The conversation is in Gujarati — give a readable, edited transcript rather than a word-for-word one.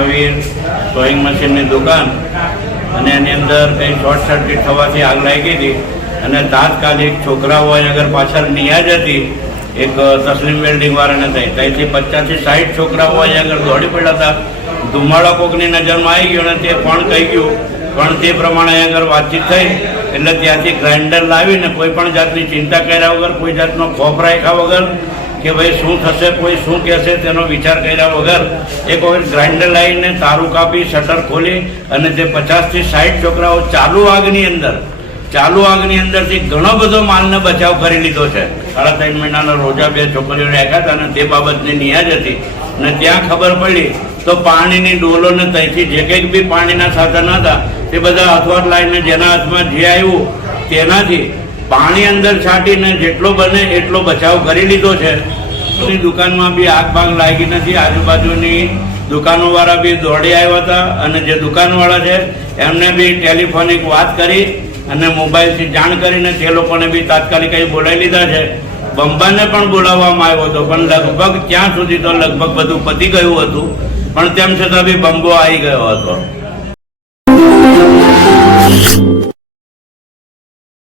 મહાવીર સોઈંગ મશીનની દુકાન અને એની અંદર કંઈ શોર્ટ સર્કિટ થવાથી આગ લાગી હતી અને તાત્કાલિક છોકરાઓ અગર પાછળ નિયાજ હતી એક તસ્લીમ વેલ્ડિંગ વાળાને થઈ ત્યાંથી 50 થી 60 છોકરાઓ આગળ દોડી પડ્યા હતા. ધુમાડો કોકની નજરમાં આવી ગયો અને તે પણ કહી ગયું, પણ તે પ્રમાણે આગળ વાતચીત થઈ એટલે ત્યાંથી ગ્રાઇન્ડર લાવીને કોઈ પણ જાતની ચિંતા કર્યા વગર, કોઈ જાતનો ખોફ રાખ્યા વગર કે ભાઈ શું થશે, કોઈ શું કહેશે તેનો વિચાર કર્યા વગર એક વખત ગ્રાઇન્ડર લાવીને તારું કાપી શટર ખોલી અને તે 50 થી 60 છોકરાઓ ચાલુ આગની અંદરથી ઘણો બધો માલને બચાવ કરી લીધો છે. 3.5 મહિનાના રોજા 2 છોકરીઓ રાખ્યા હતા અને તે બાબતની નિયાજ હતી અને ત્યાં ખબર પડી તો પાણીની ડોલોને ત્યાંથી જે કંઈક બી પાણીના સાધન હતા તે બધા હાથવાટ લાવીને જેના હાથમાં જે આવ્યું તેનાથી પાણી અંદર છાંટીને જેટલો બને એટલો બચાવ કરી લીધો છે. દુકાનમાં બી આગ ભાગ લાગી નથી. આજુબાજુની દુકાનોવાળા બી દોડી આવ્યા હતા અને જે દુકાનવાળા છે એમને બી ટેલિફોનિક વાત કરી અને મોબાઈલથી જાણ કરીને તે લોકોને બી તાત્કાલિક અહીં બોલાવી લીધા છે. બંબાને પણ બોલાવવામાં આવ્યો હતો, પણ લગભગ ત્યાં સુધી તો લગભગ બધું પતી ગયું હતું, પણ તેમ છતાં બી બંબો આવી ગયો હતો.